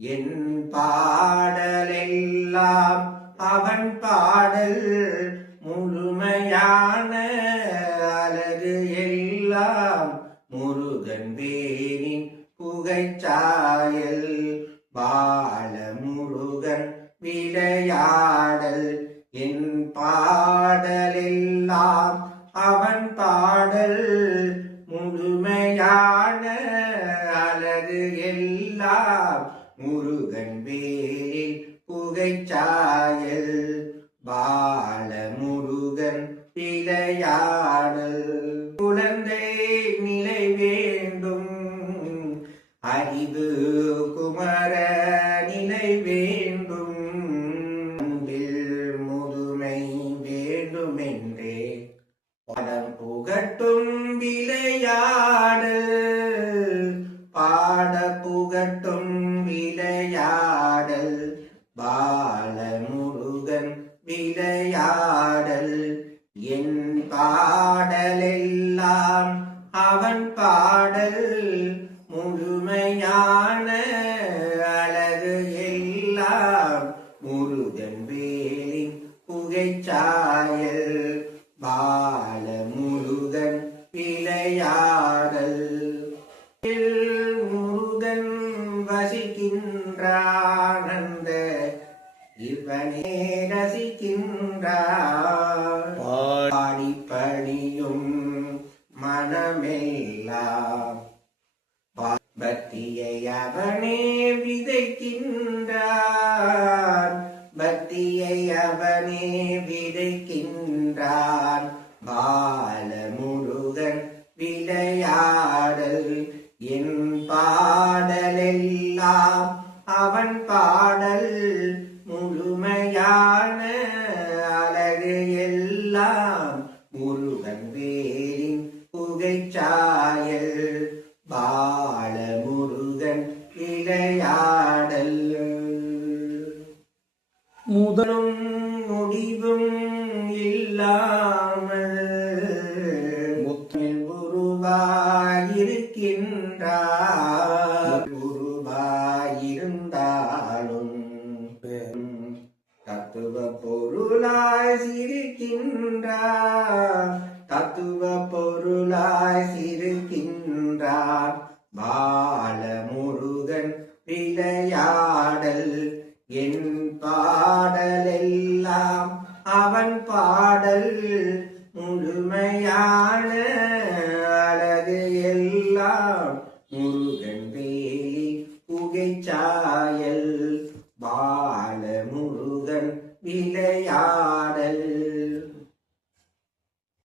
என் பாடலெல்லாம் அவன் பாடல் முழுமையான அழகு எல்லாம் முருகன் வேரின் புகைச்சாயல் பால முருகன் விளையாடல் என் பாடலெல்லாம் அவன் பாடல் முழுமையான அழகு எல்லாம் முருகன் வேரில் புகைச்சாயல் பால முருகன் விளையாடல் குழந்தை நிலை வேண்டும் அறிவு குமர நிலை வேண்டும் அன்பில் முதுமை வேண்டுமென்றே படம் புகட்டும் விளையாடல் பாட புகட்டும் விளையாடல் பால முருகன் விளையாடல் என் பாடலெல்லாம் அவன் பாடல் முழுமையான அழகு எல்லாம் முருகன் வேலின் புகைச்சாயல் பால முருகன் விளையாடல் முருகன் வசிக்கின்றானந்த இவனே ரசிக்கின்றான் பாடி பணியும் மனமெல்லாம் பக்தியை அவனே விதைக்கின்றான் பக்தியை அவனே விதைக்கின்றான் பால முருகன் விளையாடல் என் பாடலெல்லாம் அவன் பாடல் முழுமையான அழகு எல்லாம் முருகன் வேரின் புகைச்சாயல் பால முருகன் விளையாடல் முதலும் முடிவும் இல்லாமல் முத்தில் உருவாயிருக்கின்றார் உருவாயிருந்தாலும் தத்துவ பொருளாய் சிரிக்கின்றார் தத்துவ பொருளாய் சிரிக்கின்றார் பால முருகன் விளையாடல் என் பாடலெல்லாம் அவன் பாடல் முழுமையான அழகு எல்லாம் முருகன் வேலி புகைச்சாயல் பால முருகன் விளையாடல்